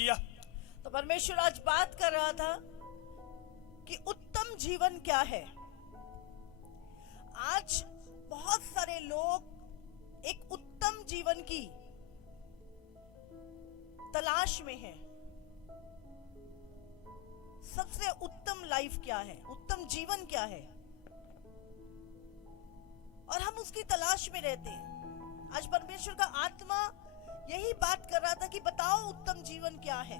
Hallelujah. तो परमेश्वर आज बात कर रहा था कि उत्तम जीवन क्या है। आज बहुत सारे लोग एक उत्तम जीवन की तलाश में हैं। सबसे उत्तम लाइफ क्या है, उत्तम जीवन क्या है, और हम उसकी तलाश में रहते हैं। आज परमेश्वर का आत्मा यही बात कर रहा था कि बताओ उत्तम जीवन क्या है।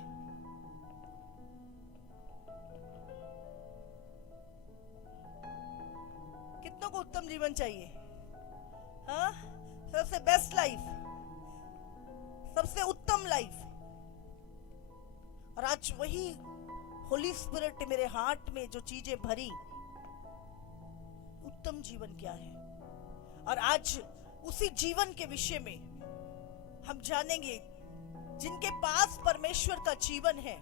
कितनों को उत्तम जीवन चाहिए? हाँ, सबसे बेस्ट लाइफ, सबसे उत्तम लाइफ। और आज वही होली स्पिरिट मेरे हार्ट में जो चीजें भरी, उत्तम जीवन क्या है। और आज उसी जीवन के विषय में हम जानेंगे। जिनके पास परमेश्वर का जीवन है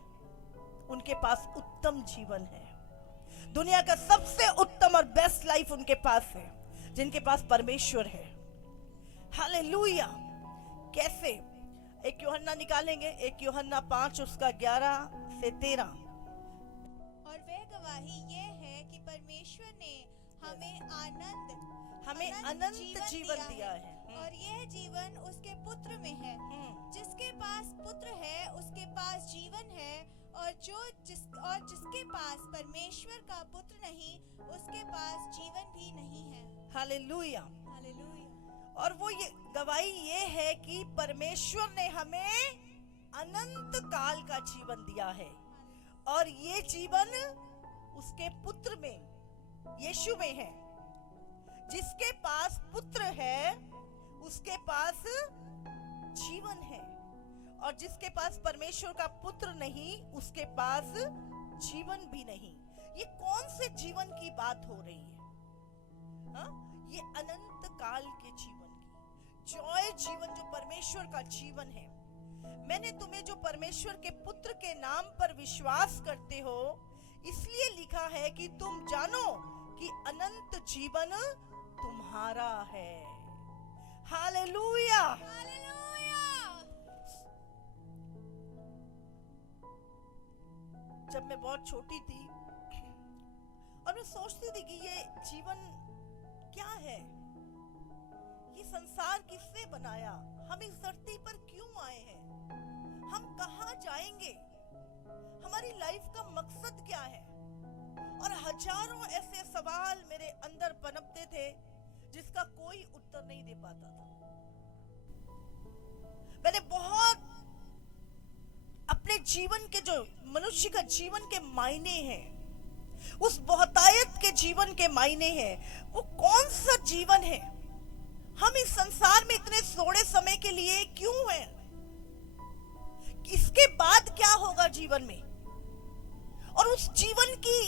उनके पास उत्तम जीवन है। दुनिया का सबसे उत्तम और बेस्ट लाइफ उनके पास है, जिनके पास परमेश्वर है। हालेलुया। कैसे? एक यूहन्ना निकालेंगे, एक यूहन्ना 5 उसका 11 से 13। और वह गवाही ये है कि परमेश्वर ने हमें अनंत जीवन दिया है, और यह जीवन उसके पुत्र में है। जिसके पास पुत्र है उसके पास जीवन है, और जिसके पास परमेश्वर का पुत्र नहीं उसके पास जीवन भी नहीं है। हालेलुया। हालेलुया। और वो ये गवाही ये है कि परमेश्वर ने हमें अनंत काल का जीवन दिया है, और ये जीवन उसके पुत्र में, यीशु में है। जिसके पास पुत्र है उसके पास जीवन है, और जिसके पास परमेश्वर का पुत्र नहीं उसके पास जीवन भी नहीं। ये कौन से जीवन की बात हो रही है? हाँ? ये अनंत काल के जीवन की, जॉय जीवन, जो परमेश्वर का जीवन है। मैंने तुम्हें जो परमेश्वर के पुत्र के नाम पर विश्वास करते हो इसलिए लिखा है कि तुम जानो कि अनंत जीवन तुम्हारा है। हालेलुया। हालेलुया। जब मैं बहुत छोटी थी और मैं सोचती थी कि ये जीवन क्या है, ये संसार किसने बनाया, हम इस धरती पर क्यों आए हैं, हम कहाँ जाएंगे, हमारी लाइफ का मकसद क्या है। और हजारों ऐसे सवाल मेरे अंदर पनपते थे जिसका कोई उत्तर नहीं दे पाता था। मैंने बहुत अपने जीवन के, जो मनुष्य का जीवन के मायने हैं, उस बहुतायत के जीवन के मायने हैं, वो कौन सा जीवन है, हम इस संसार में इतने थोड़े समय के लिए क्यों हैं, इसके बाद क्या होगा जीवन में। और उस जीवन की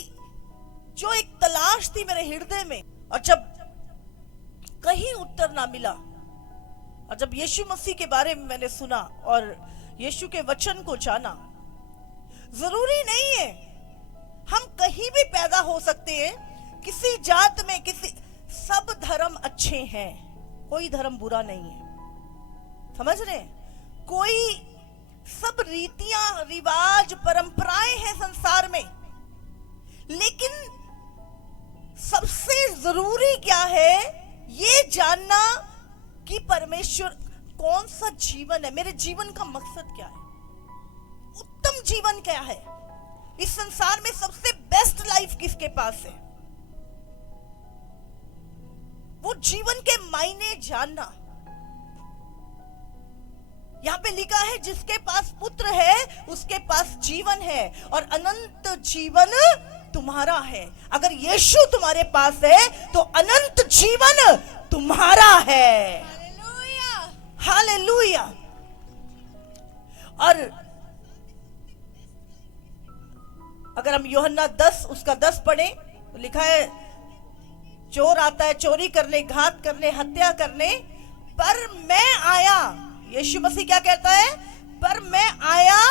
जो एक तलाश थी मेरे हृदय में, और जब कहीं उत्तर ना मिला, और जब यीशु मसीह के बारे में मैंने सुना और यीशु के वचन को जाना, जरूरी नहीं है हम कहीं भी पैदा हो सकते हैं, किसी जात में, सब धर्म अच्छे हैं, कोई धर्म बुरा नहीं है। समझ रहे हैं? कोई, सब रीतियां, रिवाज, परंपराएं हैं संसार में, लेकिन सबसे जरूरी क्या है ये जानना कि परमेश्वर कौन सा जीवन है, मेरे जीवन का मकसद क्या है, उत्तम जीवन क्या है, इस संसार में सबसे बेस्ट लाइफ किसके पास है, वो जीवन के मायने जानना। यहाँ पे लिखा है जिसके पास पुत्र है उसके पास जीवन है, और अनंत जीवन तुम्हारा है। अगर यीशु तुम्हारे पास है तो अनंत जीवन तुम्हारा है। हालेलुया। हालेलुया। और अगर हम यूहन्ना 10 उसका 10 पढ़े तो लिखा है, चोर आता है चोरी करने, घात करने, हत्या करने, पर मैं आया, यीशु मसीह क्या कहता है, पर मैं आया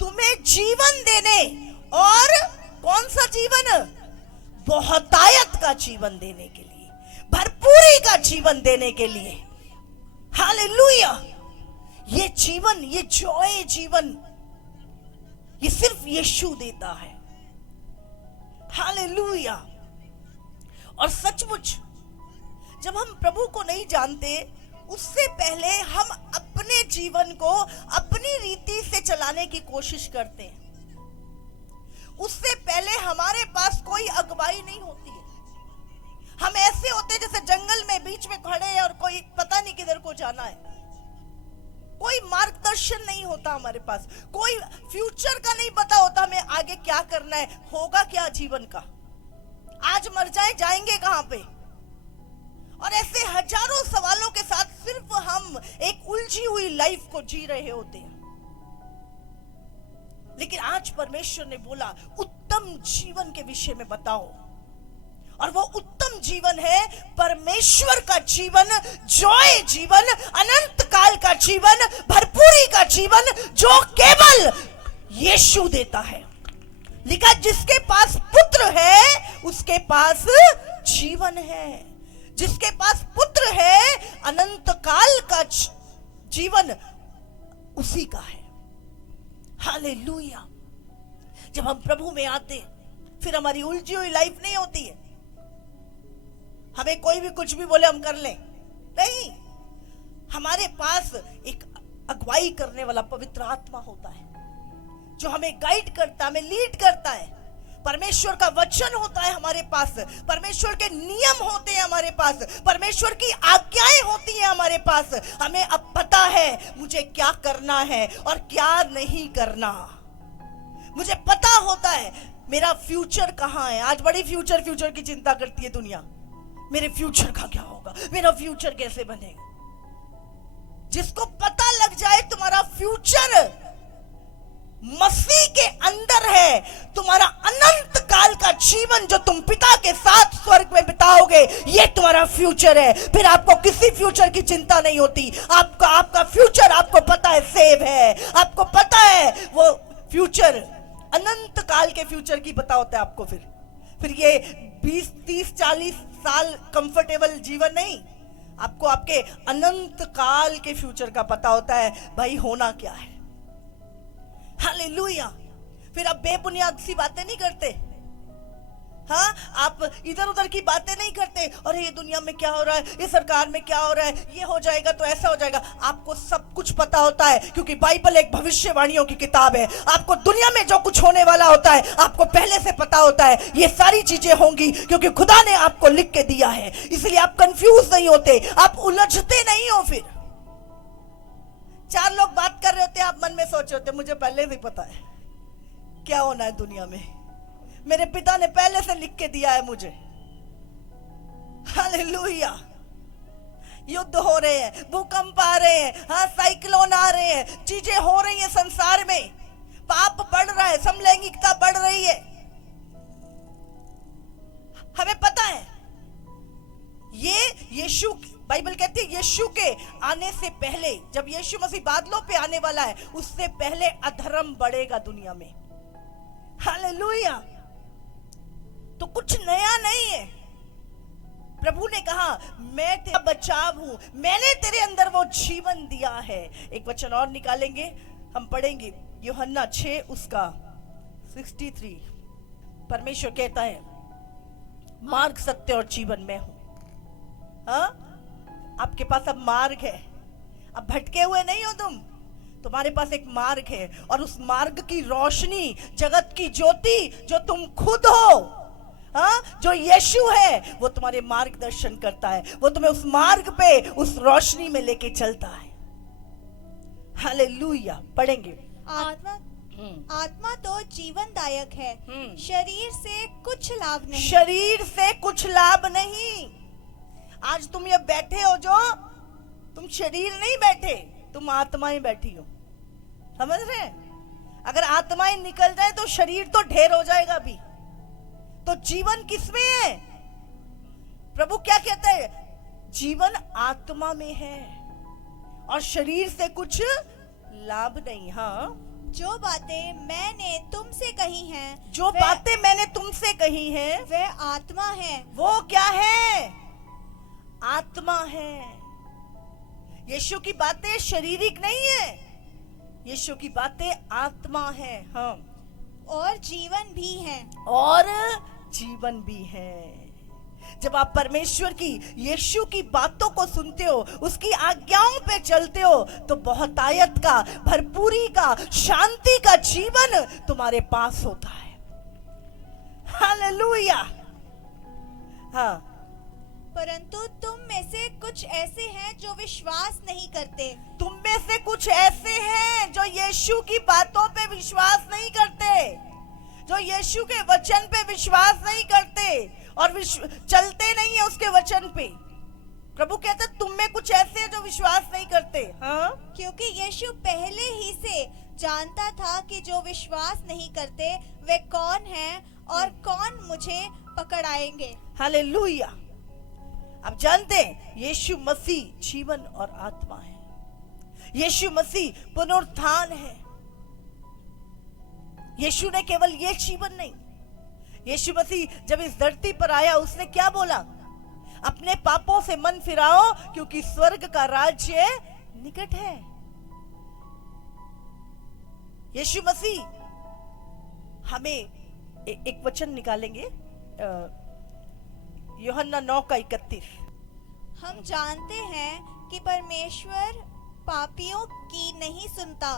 तुम्हें जीवन देने, और कौन सा जीवन, बहुतायत का जीवन देने के लिए, भरपूरी का जीवन देने के लिए। हालेलुया। ये जीवन, ये जॉय जीवन ये सिर्फ यीशु देता है। हालेलुया। और सचमुच जब हम प्रभु को नहीं जानते, उससे पहले हम अपने जीवन को अपनी रीति से चलाने की कोशिश करते हैं। उससे पहले हमारे पास कोई अगुवाई नहीं होती है। हम ऐसे होते हैं जैसे जंगल में बीच में खड़े हैं और कोई पता नहीं किधर को जाना है। कोई मार्गदर्शन नहीं होता हमारे पास, कोई फ्यूचर का नहीं पता होता हमें आगे क्या करना है, होगा क्या जीवन का, आज मर जाए जाएंगे कहां पे। और ऐसे हजारों सवालों के साथ सिर्फ हम एक उलझी हुई लाइफ को जी रहे होते हैं। लेकिन आज परमेश्वर ने बोला उत्तम जीवन के विषय में बताओ, और वो उत्तम जीवन है परमेश्वर का जीवन, जॉय जीवन, अनंत काल का जीवन, भरपूरी का जीवन, जो केवल यीशु देता है। लिखा जिसके पास पुत्र है उसके पास जीवन है, जिसके पास पुत्र है अनंत काल का जीवन उसी का है। हालेलुया। जब हम प्रभु में आते फिर हमारी उलझी हुई लाइफ नहीं होती है। हमें कोई भी कुछ भी बोले हम कर लें, नहीं, हमारे पास एक अगुवाई करने वाला पवित्र आत्मा होता है जो हमें गाइड करता है, हमें लीड करता है। परमेश्वर का वचन होता है हमारे पास, परमेश्वर के नियम होते हैं हमारे पास, परमेश्वर की आज्ञाएं होती हैं हमारे पास। हमें अब पता है मुझे क्या करना है और क्या नहीं करना। मुझे पता होता है मेरा फ्यूचर कहाँ है। आज बड़ी फ्यूचर की चिंता करती है दुनिया, मेरे फ्यूचर का क्या होगा, मेरा फ्यूचर कैसे बनेगा। जिसको पता लग जाए तुम्हारा फ्यूचर मसीह के अंदर है, तुम्हारा अनंत काल का जीवन जो तुम पिता के साथ स्वर्ग में बिताओगे, ये तुम्हारा फ्यूचर है। फिर आपको किसी फ्यूचर की चिंता नहीं होती। आपका फ्यूचर आपको पता है सेव है, आपको पता है वो फ्यूचर अनंत काल के फ्यूचर की पता होता है आपको। फिर ये 20, 30, 40 साल कंफर्टेबल जीवन नहीं, आपको आपके अनंत काल के फ्यूचर का पता होता है भाई होना क्या है। हालेलुया। फिर आप बेबुनियाद सी बातें नहीं करते, हाँ, आप इधर उधर की बातें नहीं करते। अरे ये दुनिया में क्या हो रहा है, ये सरकार में क्या हो रहा है, ये हो जाएगा तो ऐसा हो जाएगा। आपको सब कुछ पता होता है क्योंकि बाइबल एक भविष्यवाणियों की किताब है। आपको दुनिया में जो कुछ होने वाला होता है आपको पहले से पता होता है। ये सारी चीजें होंगी क्योंकि खुदा ने आपको लिख के दिया है, इसलिए आप कंफ्यूज नहीं होते, आप उलझते नहीं हो। फिर 4 लोग बात कर रहे होते, आप मन में सोच रहे होते मुझे पहले से पता है क्या होना है दुनिया में, मेरे पिता ने पहले से लिख के दिया है मुझे। हालेलुया। युद्ध हो रहे हैं, भूकंप आ रहे हैं, हाँ, साइक्लोन आ रहे हैं, चीजें हो रही हैं संसार में, पाप बढ़ रहा है, समलैंगिकता बढ़ रही है। हमें पता है ये यीशु, बाइबल कहती है यीशु के आने से पहले, जब यीशु मसीह बादलों पे आने वाला है, उससे पहले अधर्म बढ़ेगा दुनिया में। हालेलुया। तो कुछ नया नहीं है। प्रभु ने कहा मैं तेरा बचाव हूं, मैंने तेरे अंदर वो जीवन दिया है। एक वचन और निकालेंगे, हम पढ़ेंगे यूहन्ना 6 उसका 63। परमेश्वर कहता है मार्ग, सत्य और जीवन मैं हूं। हाँ, आपके पास अब मार्ग है, अब भटके हुए नहीं हो तुम, तुम्हारे पास एक मार्ग है, और उस मार्ग की रोशनी, जगत की ज्योति जो तुम खुद हो, हाँ, जो यीशु है, वो तुम्हारे मार्गदर्शन करता है, वो तुम्हें उस मार्ग पे, उस रोशनी में लेके चलता है। हालेलुया। पढ़ेंगे। आत्मा तो जीवनदायक है, शरीर से कुछ लाभ नहीं। शरीर से कुछ लाभ नहीं। आज तुम ये बैठे हो, जो तुम शरीर नहीं बैठे, तुम आत्माएं बैठी हो, समझ रहे हैं? अगर आत्माएं निकल जाए तो शरीर तो ढेर हो जाएगा भी। तो जीवन किसमें है? प्रभु क्या कहते हैं? जीवन आत्मा में है और शरीर से कुछ लाभ नहीं। हाँ, जो बातें मैंने तुमसे कही हैं, जो बातें मैंने तुमसे कही हैं, वह आत्मा है। वो क्या है? आत्मा है। यीशु की बातें शारीरिक नहीं है, यीशु की बातें आत्मा है, हाँ, और जीवन भी है। और जीवन भी है। जब आप परमेश्वर की, यीशु की बातों को सुनते हो, उसकी आज्ञाओं पे चलते हो, तो बहुतायत का, भरपूरी का, शांति का जीवन तुम्हारे पास होता है। हालेलुया। हाँ, परंतु तुम में से कुछ ऐसे हैं जो विश्वास नहीं करते। तुम में से कुछ ऐसे हैं जो यीशु की बातों पे विश्वास नहीं करते, जो यीशु के वचन पे विश्वास नहीं करते और चलते नहीं है उसके वचन पे। प्रभु कहते तुम में कुछ ऐसे हैं जो विश्वास नहीं करते। हाँ, क्योंकि यीशु पहले ही से जानता था कि जो विश्वास नहीं करते वे कौन हैं और कौन मुझे पकड़ आएंगे। हालेलुया। आप जानते हैं यीशु मसीह जीवन और आत्मा है। यीशु मसीह पुनरुत्थान है। यीशु ने केवल ये जीवन नहीं, यीशु मसीह जब इस धरती पर आया उसने क्या बोला? अपने पापों से मन फिराओ क्योंकि स्वर्ग का राज्य निकट है। यीशु मसीह हमें एक वचन निकालेंगे, यूहन्ना 9:31। हम जानते हैं कि परमेश्वर पापियों की नहीं सुनता,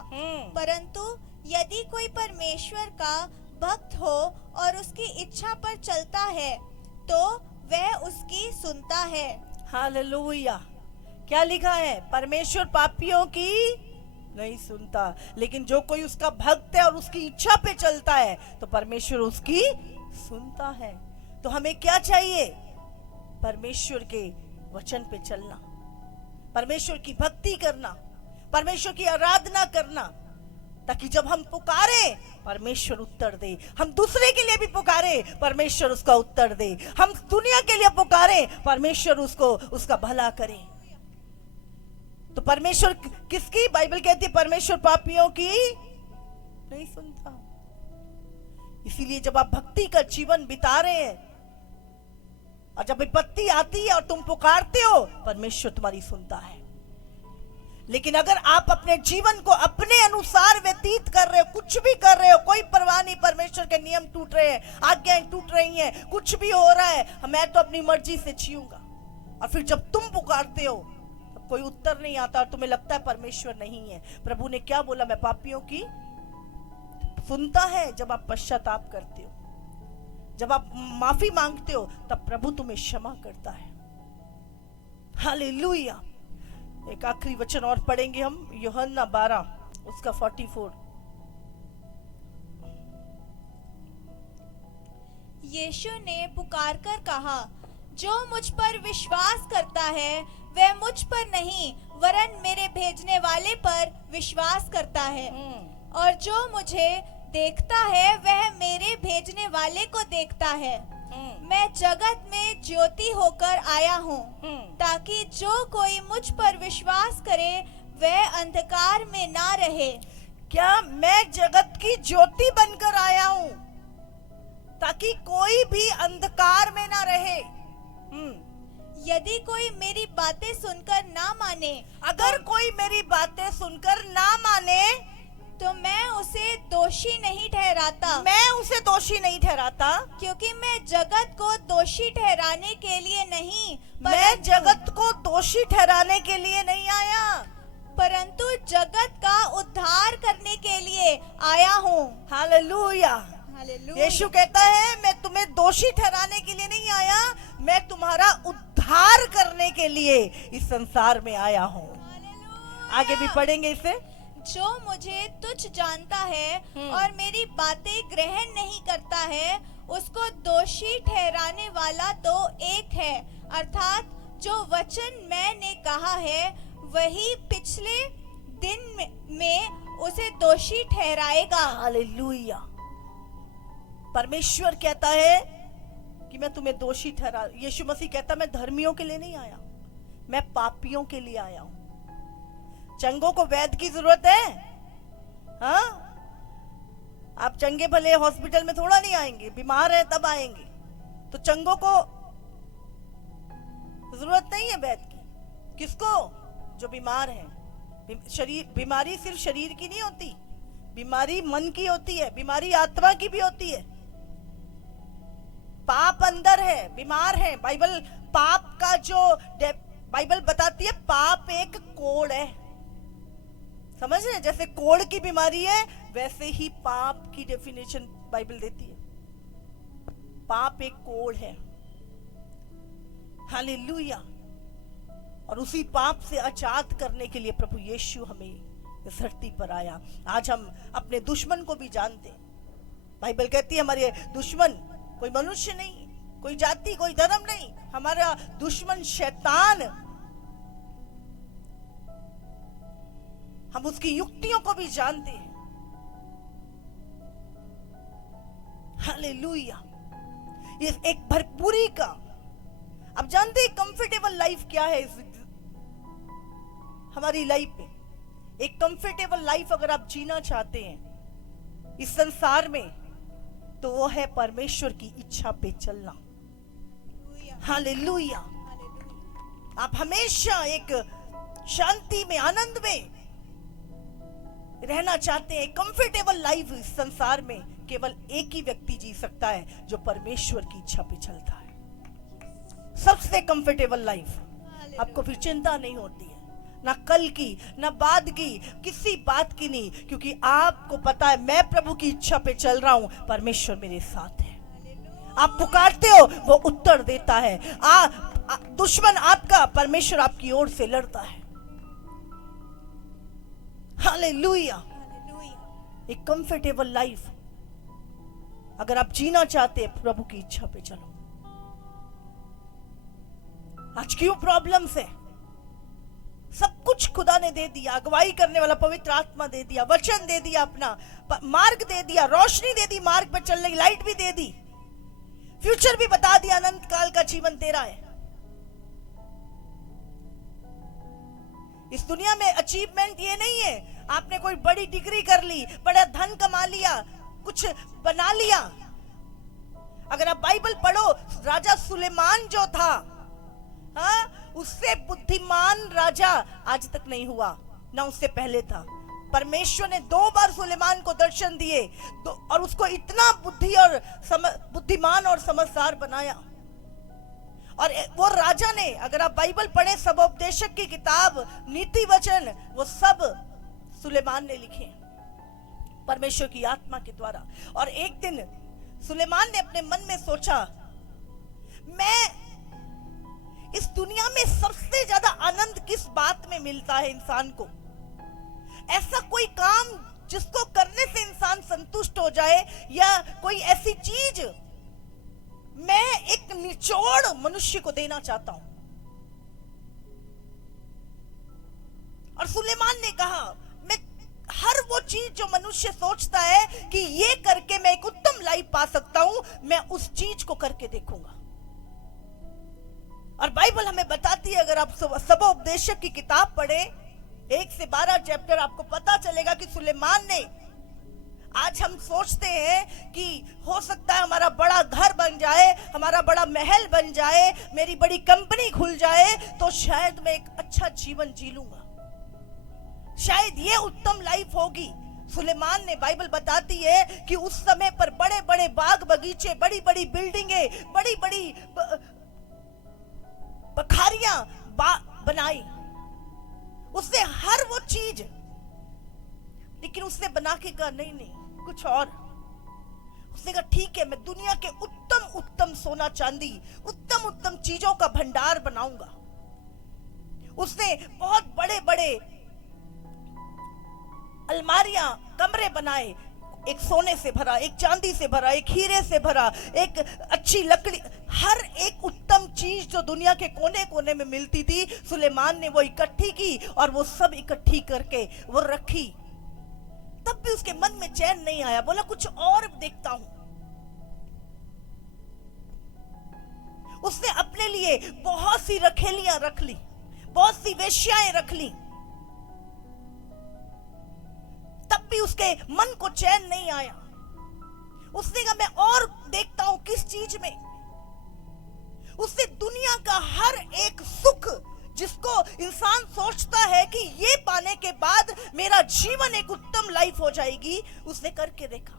परंतु यदि कोई परमेश्वर का भक्त हो और उसकी इच्छा पर चलता है तो वह उसकी सुनता है। हालेलुया। क्या लिखा है? परमेश्वर पापियों की नहीं सुनता, लेकिन जो कोई उसका भक्त है और उसकी इच्छा पे चलता है तो परमेश्वर उसकी सुनता है। तो हमें क्या चाहिए? परमेश्वर के वचन पे चलना, परमेश्वर की भक्ति करना, परमेश्वर की आराधना करना, ताकि जब हम पुकारे परमेश्वर उत्तर दे। हम दूसरे के लिए भी पुकारे, परमेश्वर उसका उत्तर दे। हम दुनिया के लिए पुकारे, परमेश्वर उसको उसका भला करे। तो परमेश्वर किसकी? बाइबल कहती है परमेश्वर पापियों की नहीं सुनता। इसीलिए जब आप भक्ति का जीवन बिता रहे हैं और जब विपत्ति आती है और तुम पुकारते हो, परमेश्वर तुम्हारी सुनता है। लेकिन अगर आप अपने जीवन को अपने अनुसार व्यतीत कर रहे हो, कुछ भी कर रहे हो, कोई परवाह नहीं, परमेश्वर के नियम टूट रहे हैं, आज्ञाएं टूट रही हैं, कुछ भी हो रहा है, मैं तो अपनी मर्जी से जीऊंगा, और फिर जब तुम पुकारते हो तब कोई उत्तर नहीं आता और तुम्हें लगता है परमेश्वर नहीं है। प्रभु ने क्या बोला? मैं पापियों की सुनता है जब आप पश्चाताप करते हो, जब आप माफी मांगते हो, तब प्रभु तुम्हें क्षमा करता है। हालेलुया। एक आखिरी वचन और पढ़ेंगे हम, यूहन्ना 12 उसका 44। यीशु ने पुकारकर कहा, जो मुझ पर विश्वास करता है वह मुझ पर नहीं वरन मेरे भेजने वाले पर विश्वास करता है, और जो मुझे देखता है वह मेरे भेजने वाले को देखता है। मैं जगत में ज्योति होकर आया हूँ, ताकि जो कोई मुझ पर विश्वास करे वह अंधकार में ना रहे। क्या मैं जगत की ज्योति बनकर आया हूँ ताकि कोई भी अंधकार में ना रहे। यदि कोई मेरी बातें सुनकर ना माने, अगर कोई मेरी बातें सुनकर ना माने, तो मैं उसे दोषी नहीं ठहराता। मैं उसे दोषी नहीं ठहराता, क्योंकि मैं जगत को दोषी ठहराने के लिए नहीं, मैं जगत को दोषी ठहराने के लिए नहीं आया, परंतु जगत का उद्धार करने के लिए आया हूँ। हालेलुया। यीशु कहता है मैं तुम्हें दोषी ठहराने के लिए नहीं आया, मैं तुम्हारा उद्धार करने के लिए इस संसार में आया हूँ। आगे भी पढ़ेंगे इसे। जो मुझे तुच्छ जानता है और मेरी बातें ग्रहण नहीं करता है, उसको दोषी ठहराने वाला तो एक है, अर्थात जो वचन मैंने कहा है वही पिछले दिन में उसे दोषी ठहराएगा। हालेलुया। परमेश्वर कहता है कि मैं तुम्हें दोषी ठहरा। यीशु मसीह कहता मैं धर्मियों के लिए नहीं आया, मैं पापियों के लिए आया हूं। चंगों को वैद्य की जरूरत है। हाँ, आप चंगे भले हॉस्पिटल में थोड़ा नहीं आएंगे, बीमार है तब आएंगे। तो चंगों को जरूरत नहीं है वैद्य की। किसको? जो बीमार है। बीमारी सिर्फ शरीर की नहीं होती, बीमारी मन की होती है, बीमारी आत्मा की भी होती है। पाप अंदर है, बीमार है। बाइबल पाप का जो बाइबल बताती है, पाप एक कोड़ है। समझ रहे हैं? जैसे कोड़ की बीमारी है, वैसे ही पाप की डेफिनेशन बाइबल देती है। पाप एक कोड़ है। हालेलुया। और उसी पाप से आजाद करने के लिए प्रभु यीशु हमें इस धरती पर आया। आज हम अपने दुश्मन को भी जानते हैं। बाइबल कहती है हमारे दुश्मन कोई मनुष्य नहीं, कोई जाति, कोई धर्म नहीं, हमारा दुश्मन शैतान। हम उसकी युक्तियों को भी जानते हैं। हालेलुया। ये एक भरपूरी का, अब जानते हैं कंफर्टेबल लाइफ क्या है इस हमारी लाइफ में। एक कंफर्टेबल लाइफ अगर आप जीना चाहते हैं इस संसार में, तो वो है परमेश्वर की इच्छा पे चलना। हालेलुया। आप हमेशा एक शांति में, आनंद में रहना चाहते हैं। कंफर्टेबल लाइफ इस संसार में केवल एक ही व्यक्ति जी सकता है, जो परमेश्वर की इच्छा पे चलता है। सबसे कंफर्टेबल लाइफ। आपको फिर चिंता नहीं होती है, ना कल की, ना बाद की, किसी बात की नहीं, क्योंकि आपको पता है मैं प्रभु की इच्छा पे चल रहा हूं, परमेश्वर मेरे साथ है। आप पुकारते हो, वो उत्तर देता है। दुश्मन आपका, परमेश्वर आपकी ओर से लड़ता है। हालेलुया। एक कंफर्टेबल लाइफ अगर आप जीना चाहते हैं, प्रभु की इच्छा पे चलो। आज क्यों प्रॉब्लम्स है? सब कुछ खुदा ने दे दिया, अगुवाई करने वाला पवित्र आत्मा दे दिया, वचन दे दिया, अपना मार्ग दे दिया, रोशनी दे दी, मार्ग पर चलने की लाइट भी दे दी, फ्यूचर भी बता दिया, अनंत काल का जीवन तेरा है। इस दुनिया में अचीवमेंट ये नहीं है आपने कोई बड़ी डिग्री कर ली, बड़ा धन कमा लिया, कुछ बना लिया। अगर आप बाइबल पढ़ो, राजा सुलेमान जो था, हाँ, उससे बुद्धिमान राजा आज तक नहीं हुआ, ना उससे पहले था। परमेश्वर ने 2 बार सुलेमान को दर्शन दिए और उसको इतना बुद्धिमान और समझदार बनाया। और वो राजा ने, अगर आप बाइबल पढ़े, सबोपदेशक की किताब, नीति वचन, वो सब सुलेमान ने लिखे परमेश्वर की आत्मा के द्वारा। और एक दिन सुलेमान ने अपने मन में सोचा, मैं इस दुनिया में सबसे ज्यादा आनंद किस बात में मिलता है इंसान को? ऐसा कोई काम जिसको करने से इंसान संतुष्ट हो जाए, या कोई ऐसी चीज मैं एक निचोड़ मनुष्य को देना चाहता हूं। और सुलेमान ने कहा, मैं हर वो चीज जो मनुष्य सोचता है कि ये करके मैं एक उत्तम लाइफ पा सकता हूं, मैं उस चीज को करके देखूंगा। और बाइबल हमें बताती है, अगर आप सबोपदेशक की किताब पढ़े, 1 से 12 चैप्टर, आपको पता चलेगा कि सुलेमान ने, आज हम सोचते हैं कि हो सकता है हमारा बड़ा घर बन जाए, हमारा बड़ा महल बन जाए, मेरी बड़ी कंपनी खुल जाए, तो शायद मैं एक अच्छा जीवन जी लूंगा, शायद ये उत्तम लाइफ होगी। सुलेमान ने, बाइबल बताती है कि उस समय पर बड़े बड़े बाग बगीचे, बड़ी बड़ी बिल्डिंगें, बड़ी बड़ी बखारियां बनाई, उसने हर वो चीज, लेकिन उसने बना के कहा नहीं कुछ और। उसने कहा ठीक है, मैं दुनिया के उत्तम उत्तम सोना चांदी, उत्तम उत्तम चीजों का भंडार बनाऊंगा। उसने बहुत बड़े बड़े अलमारियां, कमरे बनाए, एक सोने से भरा, एक चांदी से भरा, एक हीरे से भरा, एक अच्छी लकड़ी, हर एक उत्तम चीज जो दुनिया के कोने कोने में मिलती थी, सुलेमान ने वो इकट्ठी की और वो सब इकट्ठी करके वो रखी। तब भी उसके मन में चैन नहीं आया, बोला कुछ और देखता हूं। उसने अपने लिए बहुत सी रखेलियां रख ली, बहुत सी वेश्याएं रख ली, तब भी उसके मन को चैन नहीं आया। उसने कहा मैं और देखता हूं किस चीज में। उसने दुनिया का हर एक सुख जिसको इंसान सोचता है कि ये पाने के बाद मेरा जीवन एक उत्तम लाइफ हो जाएगी, उसने करके देखा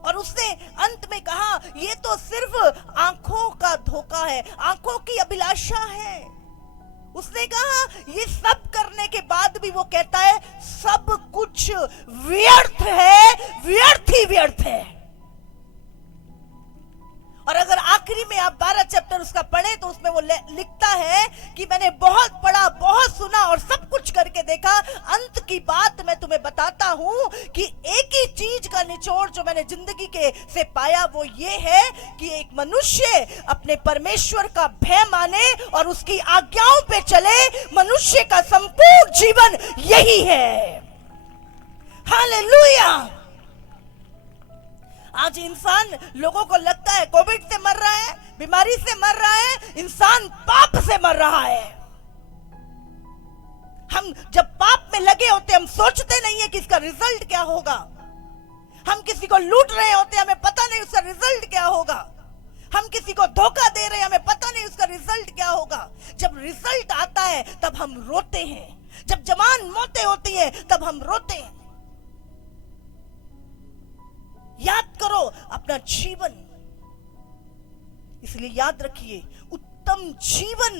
और उसने अंत में कहा ये तो सिर्फ आंखों का धोखा है, आंखों की अभिलाषा है। उसने कहा ये सब करने के बाद भी वो कहता है सब कुछ व्यर्थ है, व्यर्थ ही व्यर्थ है। और अगर आखिरी में आप 12 चैप्टर उसका पढ़े तो उसमें वो लिखता है कि मैंने बहुत पढ़ा, बहुत सुना और सब कुछ करके देखा, अंत की बात मैं तुम्हें बताता हूं कि एक ही चीज का निचोड़ जो मैंने जिंदगी के से पाया वो ये है कि एक मनुष्य अपने परमेश्वर का भय माने और उसकी आज्ञाओं पे चले। मनुष्य का संपूर्ण जीवन यही है। हालेलुया। आज इंसान, लोगों को लगता है कोविड से मर रहा है, बीमारी से मर रहा है, इंसान पाप से मर रहा है। हम जब पाप में लगे होते हम सोचते नहीं है कि इसका रिजल्ट क्या होगा। हम किसी को लूट रहे होते हमें पता नहीं उसका रिजल्ट क्या होगा। हम किसी को धोखा दे रहे हैं हमें पता नहीं उसका रिजल्ट क्या होगा। जब रिजल्ट आता है तब हम रोते हैं, जब जवान मौतें होती हैं तब हम रोते हैं। याद करो अपना जीवन, इसलिए याद रखिए उत्तम जीवन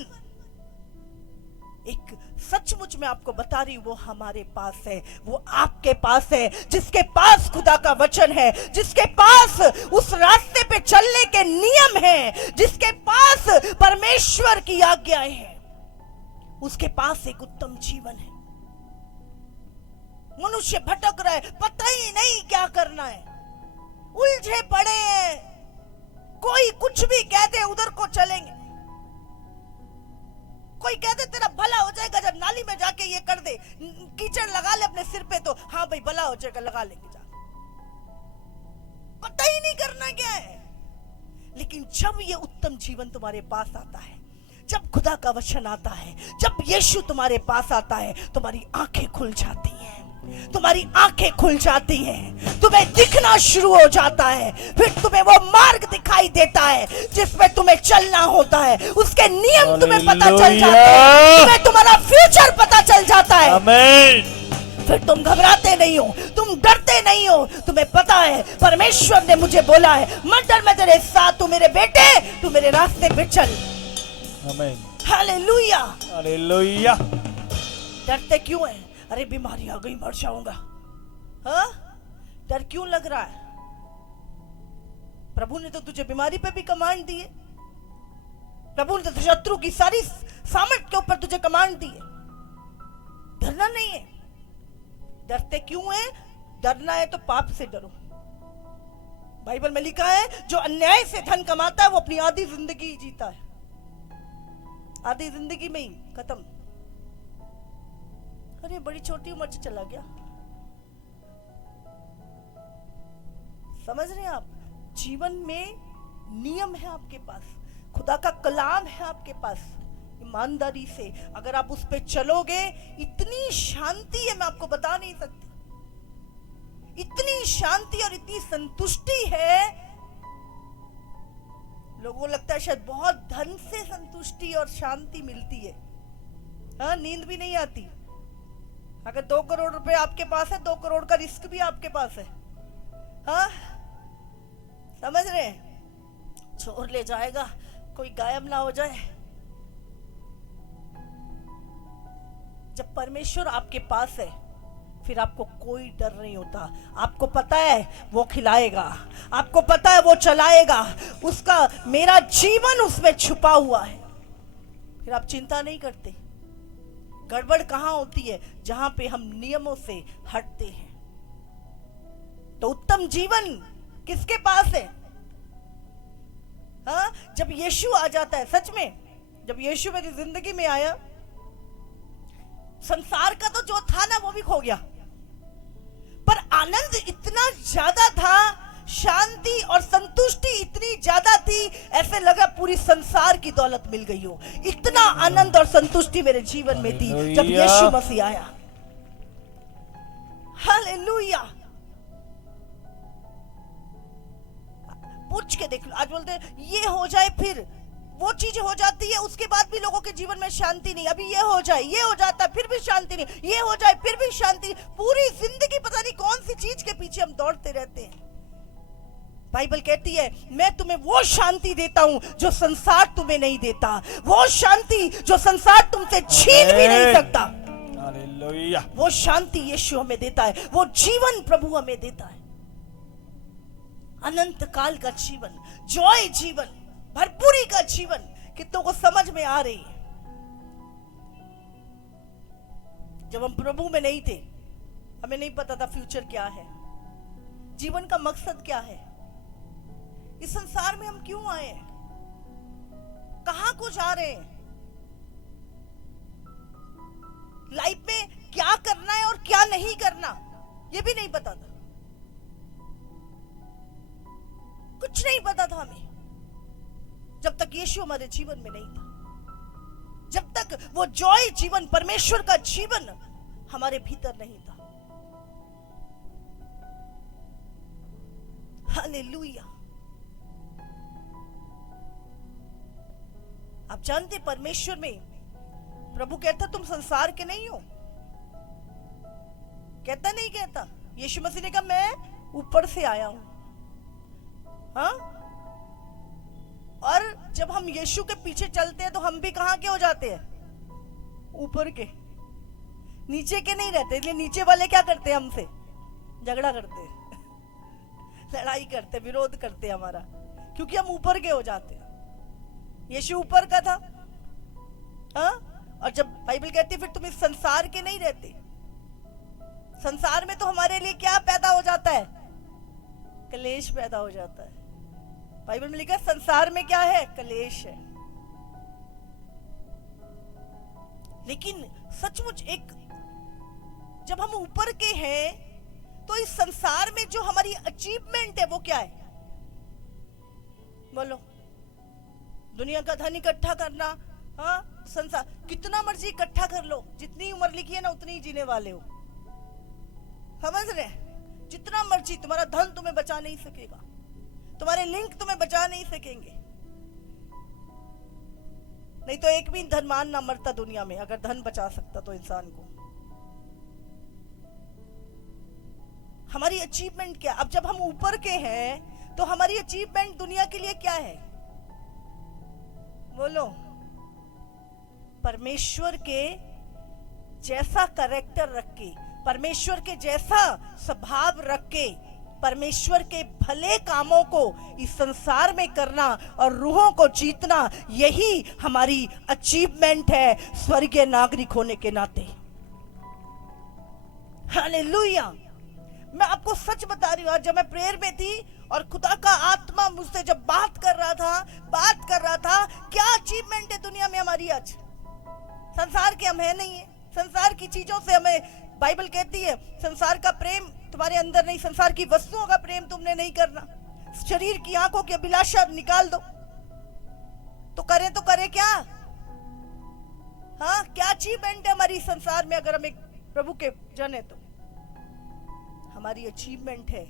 एक सचमुच में आपको बता रही हूं वो हमारे पास है, वो आपके पास है, जिसके पास खुदा का वचन है, जिसके पास उस रास्ते पे चलने के नियम हैं, जिसके पास परमेश्वर की आज्ञाएं हैं, उसके पास एक उत्तम जीवन है। मनुष्य भटक रहा है, पता ही नहीं क्या करना है, उलझे पड़े हैं, कोई कुछ भी कह दे उधर को चलेंगे। कोई कह दे तेरा भला हो जाएगा जब नाली में जाके ये कर दे, कीचड़ लगा ले अपने सिर पे, तो हाँ भाई भला हो जाएगा, लगा लेंगे जा। पता ही नहीं करना क्या है। लेकिन जब ये उत्तम जीवन तुम्हारे पास आता है, जब खुदा का वचन आता है, जब यीशु तुम्हारे पास आता है, तुम्हारी आंखें खुल जाती हैं, तुम्हारी आंखें खुल जाती हैं, तुम्हें दिखना शुरू हो जाता है। फिर तुम्हें वो मार्ग दिखाई देता है जिसमें तुम्हें चलना होता है, उसके नियम तुम्हें पता चल जाते हैं, तुम्हें तुम्हारा फ्यूचर पता चल जाता है। आमीन। फिर तुम घबराते नहीं हो, तुम डरते नहीं हो, तुम्हें पता है परमेश्वर ने मुझे बोला है मत डर, मैं तेरे साथ हूं मेरे बेटे, तू मेरे रास्ते पे चल। आमीन। हालेलुया। हालेलुया। डरते क्यों हैं? अरे बीमारी आ गई, मर जाऊंगा। हाँ, डर क्यों लग रहा है? प्रभु ने तो तुझे बीमारी पे भी कमांड दी है, प्रभु ने तो शत्रु की सारी सामर्थ के ऊपर तुझे कमांड दी है। डरना नहीं है। डरते क्यों है? डरना है तो पाप से डरो। बाइबल में लिखा है जो अन्याय से धन कमाता है वो अपनी आधी जिंदगी जीता है, आधी जिंदगी में ही खत्म। अरे बड़ी छोटी उम्र से चला गया। समझ रहे हैं आप? जीवन में नियम है आपके पास, खुदा का कलाम है आपके पास। ईमानदारी से अगर आप उस पे चलोगे, इतनी शांति है मैं आपको बता नहीं सकती, इतनी शांति और इतनी संतुष्टि है। लोगों को लगता है शायद बहुत धन से संतुष्टि और शांति मिलती है। हाँ, नींद भी नहीं आती। अगर 2 करोड़ रुपए आपके पास है, 2 करोड़ का रिस्क भी आपके पास है। हाँ, समझ रहे हैं? छोड़ ले जाएगा, कोई गायब ना हो जाए। जब परमेश्वर आपके पास है फिर आपको कोई डर नहीं होता। आपको पता है वो खिलाएगा, आपको पता है वो चलाएगा, उसका मेरा जीवन उसमें छुपा हुआ है। फिर आप चिंता नहीं करते। गड़बड़ कहां होती है? जहां पे हम नियमों से हटते हैं। तो उत्तम जीवन किसके पास है? हाँ, जब यीशु आ जाता है, सच में जब यीशु मेरी जिंदगी में आया, संसार का तो जो था ना वो भी खो गया, पर आनंद इतना ज्यादा था, शांति और संतुष्टि इतनी ज्यादा थी, ऐसे लगा पूरी संसार की दौलत मिल गई हो। इतना आनंद और संतुष्टि मेरे जीवन में थी जब यीशु मसीह आया। हालेलुया। पूछ के देख लो, आज बोलते ये हो जाए फिर वो चीज हो जाती है, उसके बाद भी लोगों के जीवन में शांति नहीं। अभी ये हो जाए, ये हो जाता है, फिर भी शांति नहीं, ये हो जाए फिर भी शांति नहीं। पूरी जिंदगी पता नहीं कौन सी चीज के पीछे हम दौड़ते रहते हैं। बाइबल कहती है मैं तुम्हें वो शांति देता हूं जो संसार तुम्हें नहीं देता, वो शांति जो संसार तुमसे छीन भी नहीं सकता। हालेलुया। वो शांति यीशु हमें देता है, वो जीवन प्रभु हमें देता है, अनंत काल का जीवन, जॉय जीवन, भरपूरी का जीवन। कितनों को समझ में आ रही है? जब हम प्रभु में नहीं थे, हमें नहीं पता था फ्यूचर क्या है, जीवन का मकसद क्या है, इस संसार में हम क्यों आए हैं, कहां को जा रहे हैं, लाइफ में क्या करना है और क्या नहीं करना, ये भी नहीं पता था। कुछ नहीं पता था हमें, जब तक यीशु हमारे जीवन में नहीं था, जब तक वो जॉय जीवन, परमेश्वर का जीवन हमारे भीतर नहीं था। हालेलुया। आप जानते परमेश्वर में प्रभु कहता तुम संसार के नहीं हो, कहता नहीं कहता? यीशु मसीह ने कहा मैं ऊपर से आया हूं। हाँ, और जब हम यीशु के पीछे चलते हैं तो हम भी कहां के हो जाते हैं? ऊपर के, नीचे के नहीं रहते। इसलिए नीचे वाले क्या करते हैं? हमसे झगड़ा करते हैं, लड़ाई करते, विरोध करते हमारा, क्योंकि हम ऊपर के हो जाते हैं। यीशु ऊपर का था। हाँ, और जब बाइबल कहती है फिर तुम इस संसार के नहीं रहते। संसार में तो हमारे लिए क्या पैदा हो जाता है? कलेश पैदा हो जाता है। बाइबल में लिखा है संसार में क्या है? कलेश है। लेकिन सचमुच एक जब हम ऊपर के हैं तो इस संसार में जो हमारी अचीवमेंट है वो क्या है? बोलो। दुनिया का धन इकट्ठा करना। हाँ, संसार कितना मर्जी इकट्ठा कर लो, जितनी उम्र लिखी है ना उतनी ही जीने वाले हो। समझ रहे? जितना मर्जी, तुम्हारा धन तुम्हें बचा नहीं सकेगा, तुम्हारे लिंक तुम्हें बचा नहीं सकेंगे। नहीं तो एक भी धनवान ना मरता दुनिया में, अगर धन बचा सकता तो इंसान को। हमारी अचीवमेंट क्या? अब जब हम ऊपर के हैं तो हमारी अचीवमेंट दुनिया के लिए क्या है? बोलो। परमेश्वर के जैसा कैरेक्टर रख के, परमेश्वर के जैसा स्वभाव रख के, परमेश्वर के भले कामों को इस संसार में करना और रूहों को जीतना, यही हमारी अचीवमेंट है स्वर्गीय नागरिक होने के नाते। हालेलुया। मैं आपको सच बता रही हूँ, आज जब मैं प्रेयर में थी और खुदा का आत्मा मुझसे जब बात कर रहा था, क्या अचीवमेंट है दुनिया में हमारी आज? संसार के हम है नहीं है, संसार की चीजों से हमें, बाइबल कहती है संसार का प्रेम तुम्हारे अंदर नहीं, संसार की वस्तुओं का प्रेम तुमने नहीं करना। शरीर की आंखों की अभिलाषा निकाल दो। तो करे क्या? हाँ, क्या अचीवमेंट है हमारी संसार में? अगर हम एक प्रभु के जन है तो हमारी अचीवमेंट है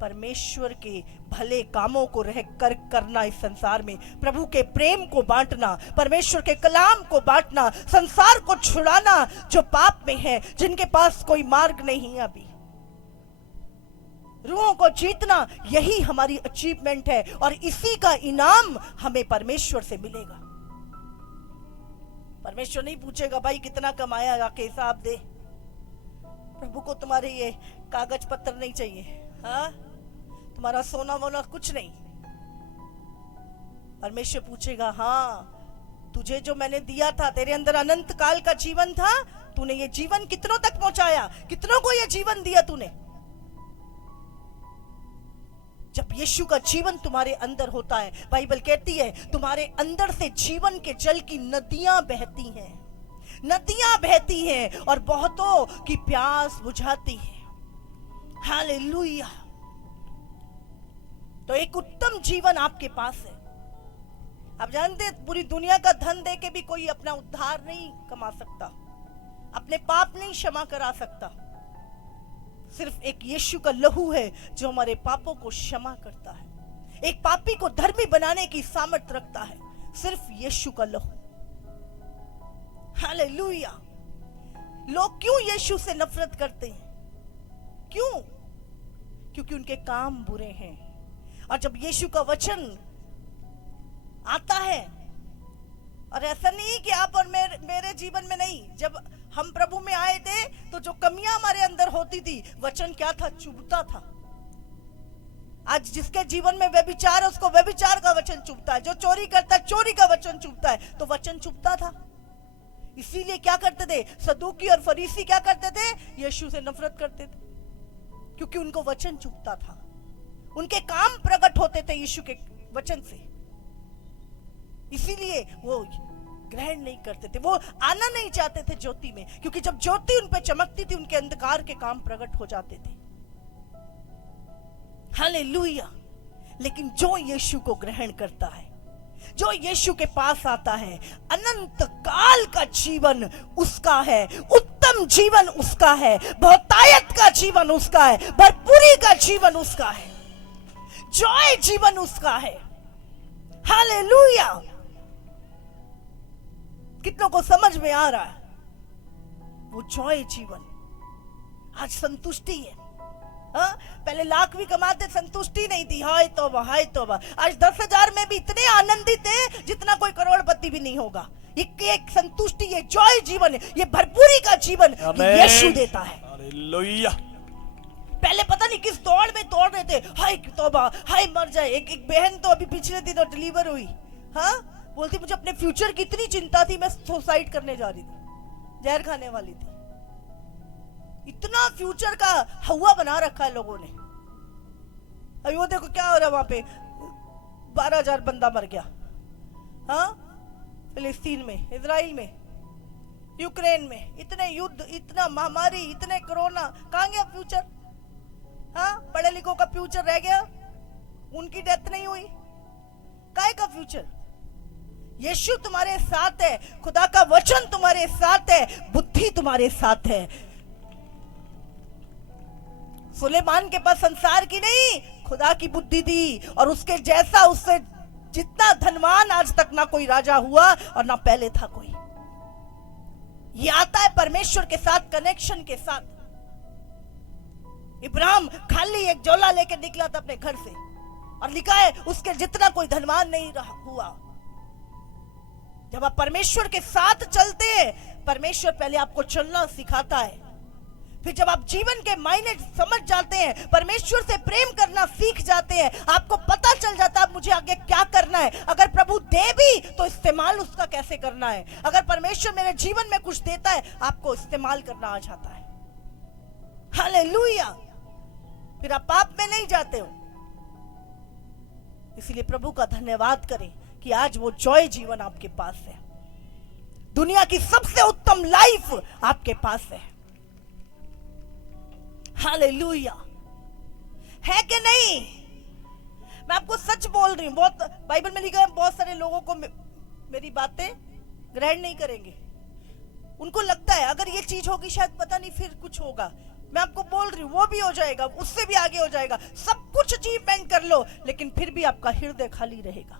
परमेश्वर के भले कामों को रह कर करना, इस संसार में प्रभु के प्रेम को बांटना, परमेश्वर के कलाम को बांटना, संसार को छुड़ाना जो पाप में है, जिनके पास कोई मार्ग नहीं है अभी, रूहों को जीतना, यही हमारी अचीवमेंट है। और इसी का इनाम हमें परमेश्वर से मिलेगा। परमेश्वर नहीं पूछेगा भाई कितना कमाया, आके हिसाब दे। प्रभु को तुम्हारे ये कागज पत्र नहीं चाहिए, हाँ, तुम्हारा सोना वोना कुछ नहीं। परमेश्वर पूछेगा हाँ, तुझे जो मैंने दिया था, तेरे अंदर अनंत काल का जीवन था, तूने ये जीवन कितनों तक पहुंचाया? कितनों को ये जीवन दिया तूने? जब यीशु का जीवन तुम्हारे अंदर होता है, बाइबल कहती है तुम्हारे अंदर से जीवन के जल की नदियां बहती हैं, नदियां बहती हैं और बहुतों की प्यास बुझाती है। हालेलुया। तो एक उत्तम जीवन आपके पास है। आप जानते हैं पूरी दुनिया का धन दे के भी कोई अपना उद्धार नहीं कमा सकता, अपने पाप नहीं क्षमा करा सकता। सिर्फ एक यीशु का लहू है जो हमारे पापों को क्षमा करता है, एक पापी को धर्मी बनाने की सामर्थ रखता है। सिर्फ यीशु का लहू। हालेलुया। लोग क्यों यीशु से नफरत करते हैं? क्यों? क्योंकि उनके काम बुरे हैं। और जब यीशु का वचन आता है, और ऐसा नहीं कि आप और मेरे जीवन में नहीं, जब हम प्रभु में आए थे तो जो कमियां हमारे अंदर होती थी, वचन क्या था? चुभता था। आज जिसके जीवन में व्यभिचार है, उसको व्यभिचार का वचन चुभता है। जो चोरी करता है, चोरी का वचन चुभता है। तो वचन चुभता था। इसीलिए क्या करते थे सदूकी और फरीसी? क्या करते थे? यीशु से नफरत करते थे, क्योंकि उनको वचन चुभता था। उनके काम प्रकट होते थे यीशु के वचन से, इसीलिए वो ग्रहण नहीं करते थे। वो आना नहीं चाहते थे ज्योति में, क्योंकि जब ज्योति उन पे चमकती थी, उनके अंधकार के काम प्रकट हो जाते थे। हालेलुया। लेकिन जो यीशु को ग्रहण करता है, जो यीशु के पास आता है, अनंत काल का जीवन उसका है, उत्तम जीवन उसका है, बहुतायत का जीवन उसका है, भरपूरी का जीवन उसका है, जॉय जीवन उसका है। हालेलुया। कितनों को समझ में आ रहा है? वो जॉय जीवन। आज संतुष्टि है। हाँ? पहले लाख भी कमाते, संतुष्टि नहीं थी। हाय तौबा, हाय तौबा। आज 10,000 में भी इतने आनंदित है जितना कोई करोड़पति भी नहीं होगा। एक संतुष्टि, ये जॉय जीवन है, ये भरपूरी का जीवन यीशु देता है। हालेलुया। पहले पता नहीं किस दौड़ में दौड़ रहे थे, हाय तौबा, हाय मर जाए। एक बहन तो अभी पिछले दिनों डिलीवर हुई। हाँ, बोलती मुझे अपने फ्यूचर की इतनी चिंता थी, मैं सुसाइड करने जा रही थी, जहर खाने वाली थी। इतना फ्यूचर का हवा बना रखा है लोगों ने। अभी वो देखो क्या हो रहा है वहां पे, 12,000 बंदा मर गया। हाँ, फिलिस्तीन में, इजराइल में, यूक्रेन में, इतने युद्ध, इतना महामारी, इतने कोरोना। कहाँ गया फ्यूचर? हाँ, पढ़े लिखों का फ्यूचर रह गया, उनकी डेथ नहीं हुई। काय का फ्यूचर? यीशु तुम्हारे साथ है, खुदा का वचन तुम्हारे साथ है, बुद्धि तुम्हारे साथ है। सुलेमान के पास संसार की नहीं, खुदा की बुद्धि थी, और उसके जैसा, उससे जितना धनवान आज तक ना कोई राजा हुआ और ना पहले था कोई। ये आता है परमेश्वर के साथ कनेक्शन के साथ। इब्राहिम खाली एक झोला लेके निकला था अपने घर से, और लिखा है उसके जितना कोई धनवान नहीं रहा हुआ। जब आप परमेश्वर के साथ चलते हैं, परमेश्वर पहले आपको चलना सिखाता है। फिर जब आप जीवन के मायने समझ जाते हैं, परमेश्वर से प्रेम करना सीख जाते हैं, आपको पता चल जाता है मुझे आगे क्या करना है। अगर प्रभु दे भी तो इस्तेमाल उसका कैसे करना है। अगर परमेश्वर मेरे जीवन में कुछ देता है, आपको इस्तेमाल करना आ जाता है। हालेलुया। फिर आप पाप में नहीं जाते हो। इसलिए प्रभु का धन्यवाद करें कि आज वो जॉय जीवन आपके पास है। दुनिया की सबसे उत्तम लाइफ आपके पास है। हालेलुया। है कि नहीं? मैं आपको सच बोल रही हूं। बहुत बाइबल में लिखा है, बहुत सारे लोगों को मेरी बातें ग्रहण नहीं करेंगे। उनको लगता है अगर ये चीज होगी शायद पता नहीं फिर कुछ होगा। मैं आपको बोल रही हूं, वो भी हो जाएगा, उससे भी आगे हो जाएगा। सब कुछ अचीवमेंट कर लो, लेकिन फिर भी आपका हृदय खाली रहेगा।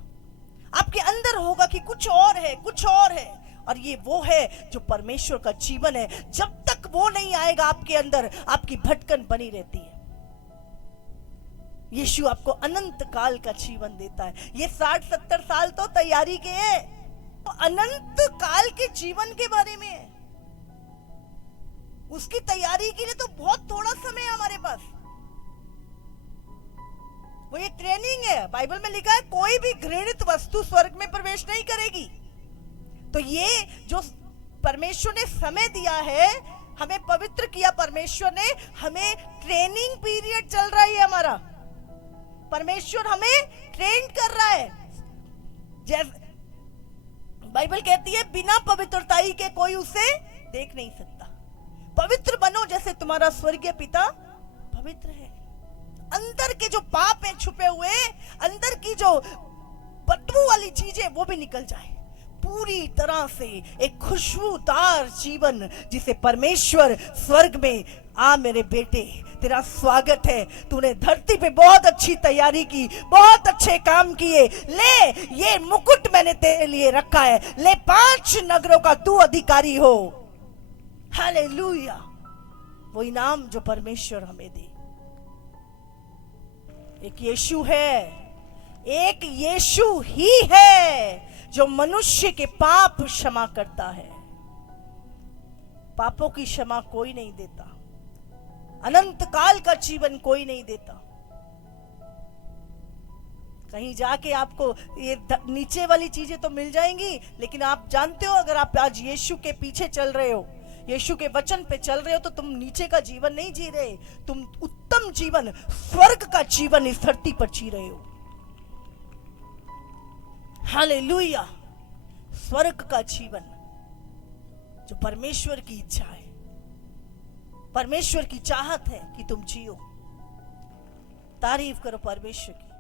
आपके अंदर होगा कि कुछ और है, कुछ और है। और ये वो है जो परमेश्वर का जीवन है। जब तक वो नहीं आएगा आपके अंदर, आपकी भटकन बनी रहती है। यीशु आपको अनंत काल का जीवन देता है। ये 60-70 साल तो तैयारी के हैं, तो अनंत काल के जीवन के बारे में है। उसकी तैयारी के लिए तो बहुत थोड़ा समय है हमारे पास। वो ये ट्रेनिंग है। बाइबल में लिखा है कोई भी घृणित वस्तु स्वर्ग में प्रवेश नहीं करेगी। तो ये जो परमेश्वर ने समय दिया है, हमें पवित्र किया परमेश्वर ने, हमें ट्रेनिंग पीरियड चल रहा है हमारा। परमेश्वर हमें ट्रेन कर रहा है। जैसे बाइबल कहती है बिना पवित्रताई के कोई उसे देख नहीं सकता। पवित्र बनो जैसे तुम्हारा स्वर्गीय पिता पवित्र है। अंदर के जो पाप हैं छुपे हुए, अंदर की जो बदबू वाली चीजें, वो भी निकल जाए। पूरी तरह से एक खुशबूदार जीवन जिसे परमेश्वर स्वर्ग में, आ मेरे बेटे तेरा स्वागत है, तूने धरती पे बहुत अच्छी तैयारी की, बहुत अच्छे काम किए, ले ये मुकुट मैंने तेरे लिए रखा है, ले 5 नगरों का तू अधिकारी हो। हालेलुया। वो इनाम जो परमेश्वर हमें दे। एक यीशु है, एक यीशु ही है जो मनुष्य के पाप क्षमा करता है। पापों की क्षमा कोई नहीं देता, अनंत काल का जीवन कोई नहीं देता। कहीं जाके आपको ये नीचे वाली चीजें तो मिल जाएंगी, लेकिन आप जानते हो अगर आप आज यीशु के पीछे चल रहे हो, यीशु के वचन पे चल रहे हो, तो तुम नीचे का जीवन नहीं जी रहे, तुम उत्तम जीवन, स्वर्ग का जीवन इस धरती पर जी रहे हो। हालेलुया। स्वर्ग का जीवन जो परमेश्वर की इच्छा है, परमेश्वर की चाहत है कि तुम जियो। तारीफ करो परमेश्वर की।